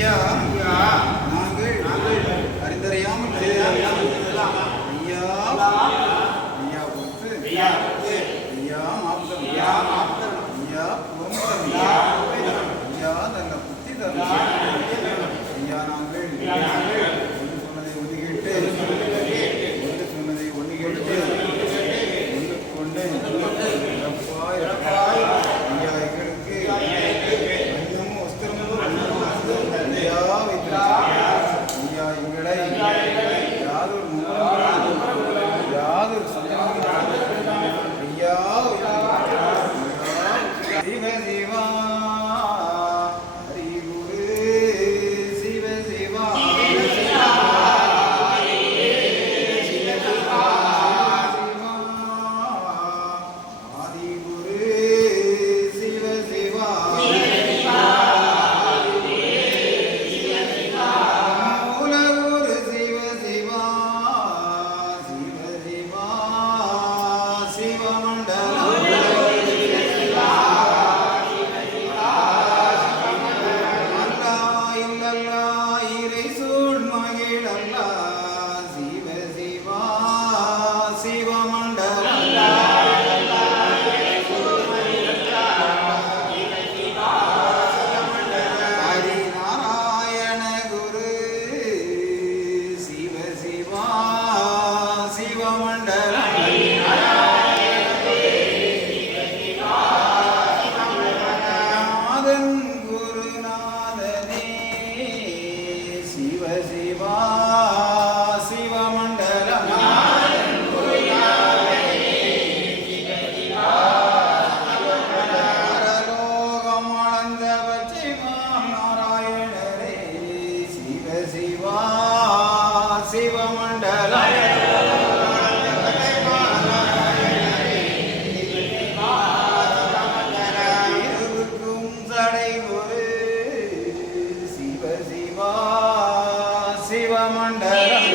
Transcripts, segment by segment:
ஐயா நாங்கள் அறிந்தறியாமல் செய்ததெல்லாம் ஐயா ஐயா புத்து ஐயா மாப்தம் ஐயா மாப்தம் ஐயா புவந்தம் ஐயா நல்ல புத்தி தரும். ஐயா நாங்கள் ஒன்று சொன்னதை ஒதுக்கிட்டு Wonderful.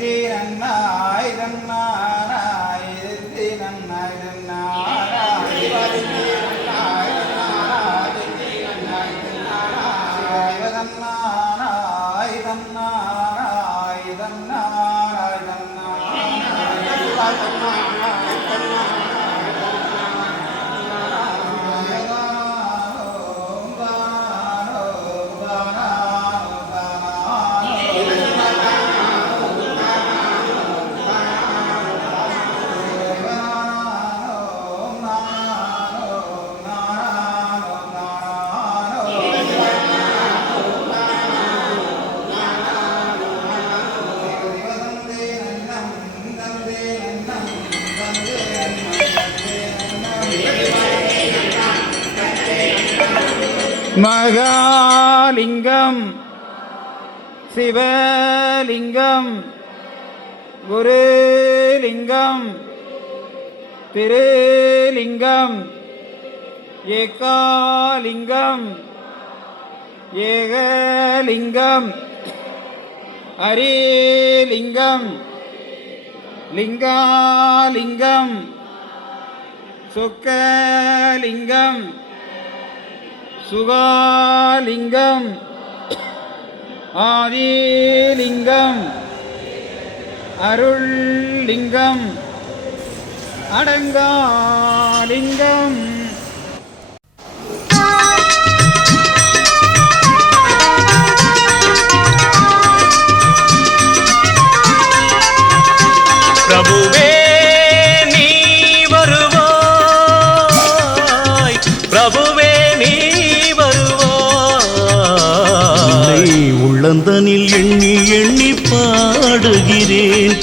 சிவதந்தி நன்னாய் தன்னாராய் எதிர்த்தி நன்னாய் தன்னாராய் சிவதன்னாராய் தன்னாராய் தன்னாராய் மகாலிங்கம் சிவலிங்கம் குருலிங்கம் திருலிங்கம் ஏகாலிங்கம் ஏகலிங்கம் ஹரிலிங்கம் லிங்காலிங்கம் சுக்கலிங்கம். சுகாலிங்கம். ஆதிலிங்கம். அருள்லிங்கம். அடங்காலிங்கம்.